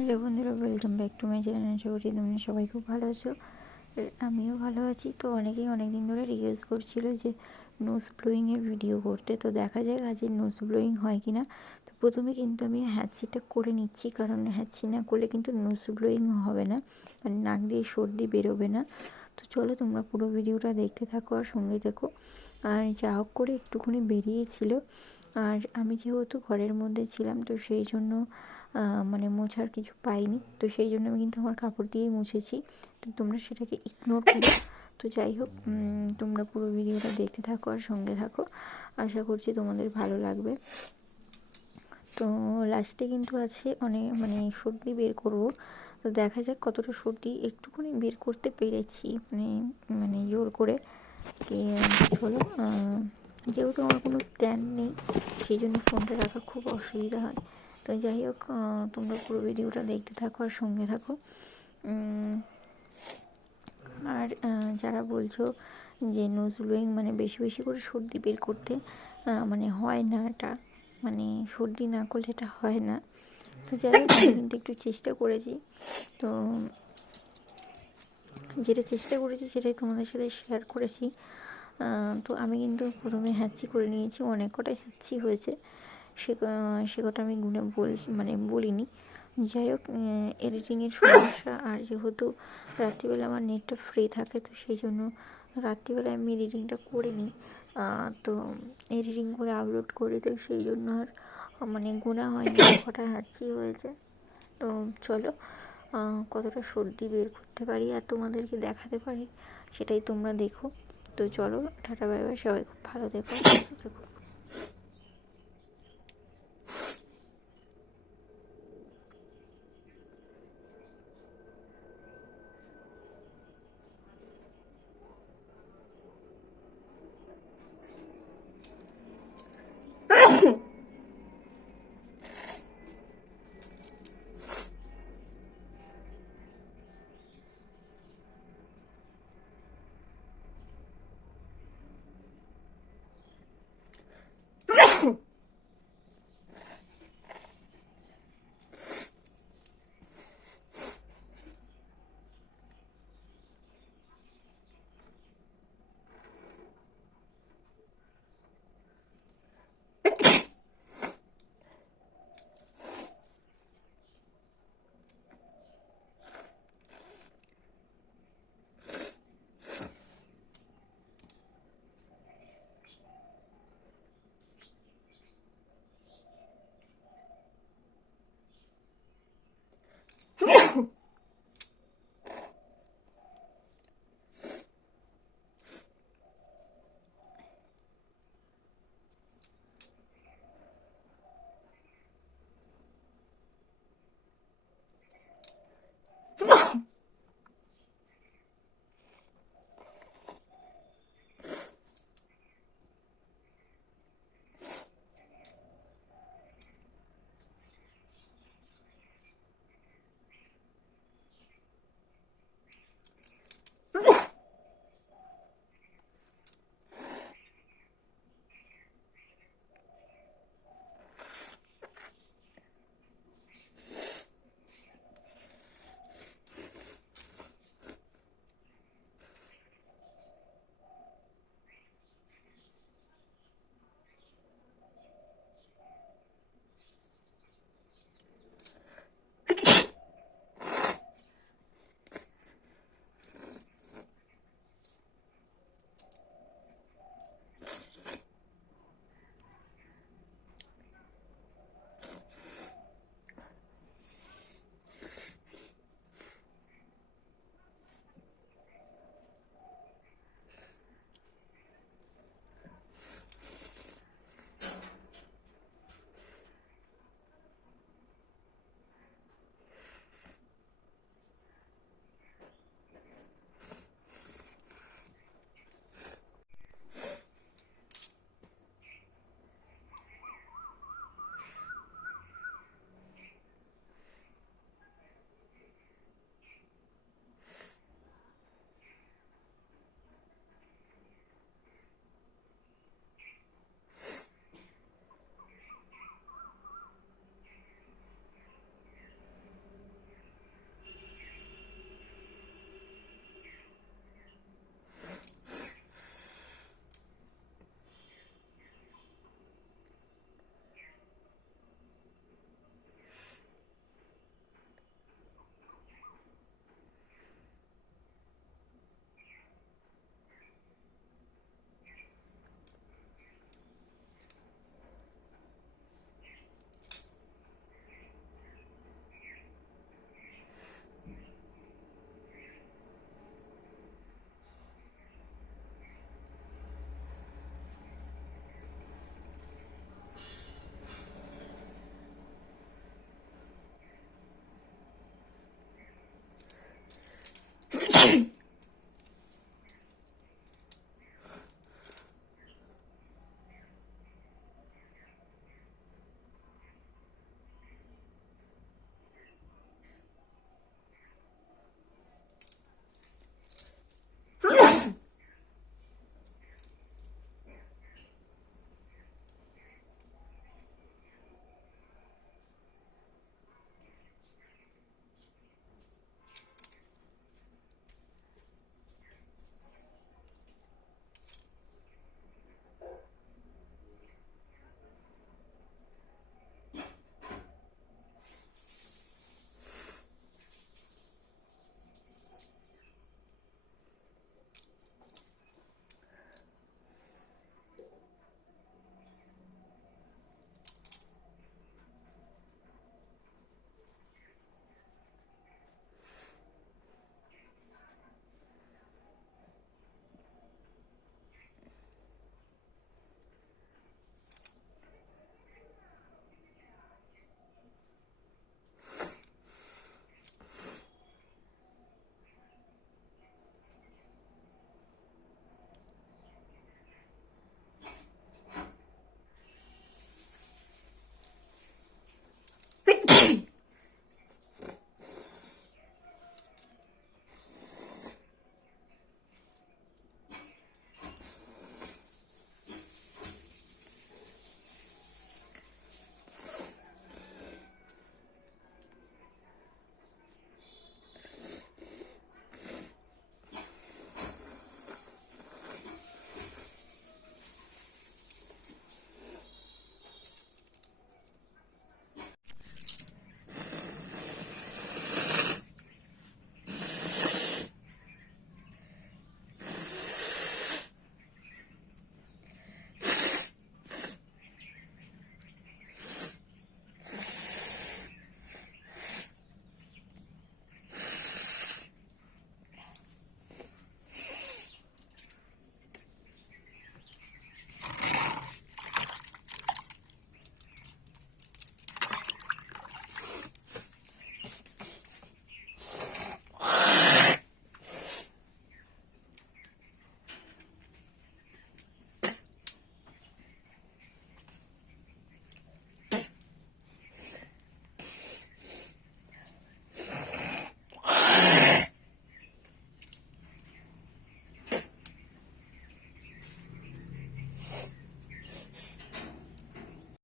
Hello বন্ধুরা, welcome back to my channel. আশা করছি তোমরা সবাই খুব ভালো আছো। আর আমিও ভালো আছি। তো অনেকেই অনেক দিন ধরে রিকোয়েস্ট করছিল যে নোজ ব্লোয়িংয়ের ভিডিও করতে। তো দেখা যাক আজ নোজ ব্লোয়িং হয় কি না। তো প্রথমে কিন্তু আমি হ্যাচিটা করে নিচ্ছি, কারণ হ্যাচি না করলে কিন্তু নোজ ব্লোয়িং হবে না, মানে নাক দিয়ে সর্দি বেরোবে না। তো চলো তোমরা পুরো ভিডিওটা দেখতে থাকো আর সঙ্গে থেকো। আর যা হোক করে একটুখানি বেরিয়েছিল, আর আমি যেহেতু ঘরের মধ্যে ছিলাম তো সেই জন্য মানে মোছার কিছু পাইনি। তো সেই জন্য আমি কিন্তু আমার কাপড় দিয়েই মুছেছি। তো তোমরা সেটাকে ইগনোর করো। তো যাই হোক, তোমরা পুরো ভিডিওটা দেখতে থাকো আর সঙ্গে থাকো। আশা করছি তোমাদের ভালো লাগবে। তো লাস্টে কিন্তু আছে অনেক মানে সর্দি বের করবো। তো দেখা যাক কতটা সর্দি একটুখানি বের করতে পেরেছি, মানে মানে জোর করে কি। চলো, যেহেতু আমার কোনো স্ট্যান্ড নেই সেই জন্য ফোনটা রাখা খুব অসুবিধা হয়। তো যাই হোক, তোমরা পুরো ভিডিওটা দেখতে থাকো আর সঙ্গে থাকো। আর যারা বলছো যে নোজ ব্লোয়িং মানে বেশি বেশি করে সর্দি বের করতে, মানে হয় না এটা, মানে সর্দি না করলে এটা হয় না। তো যাই হোক, আমি কিন্তু একটু চেষ্টা করেছি। তো যেটা চেষ্টা করেছি সেটাই তোমাদের সাথে শেয়ার করেছি। তো আমি কিন্তু প্রথমে হ্যাচি করে নিয়েছি, অনেক কটাই হ্যাচি হয়েছে। সে কটা আমি গুনে মানে বলিনি। যাই হোক, এডিটিংয়ের সমস্যা, আর যেহেতু রাত্রিবেলা আমার নেটটা ফ্রি থাকে তো সেই জন্য রাত্রিবেলায় আমি এডিটিংটা করে নিই। তো এডিটিং করে আপলোড করি, তো সেই জন্য আর মানে গোনা হয়নি কটা হ্যাচি হয়েছে। তো চলো, কতটা সর্দি বের করতে পারি আর তোমাদেরকে দেখাতে পারি সেটাই তোমরা দেখো। তো চলো, টাটা বাই বাই, সবাই খুব ভালো থেকো, সুস্থ থেকো।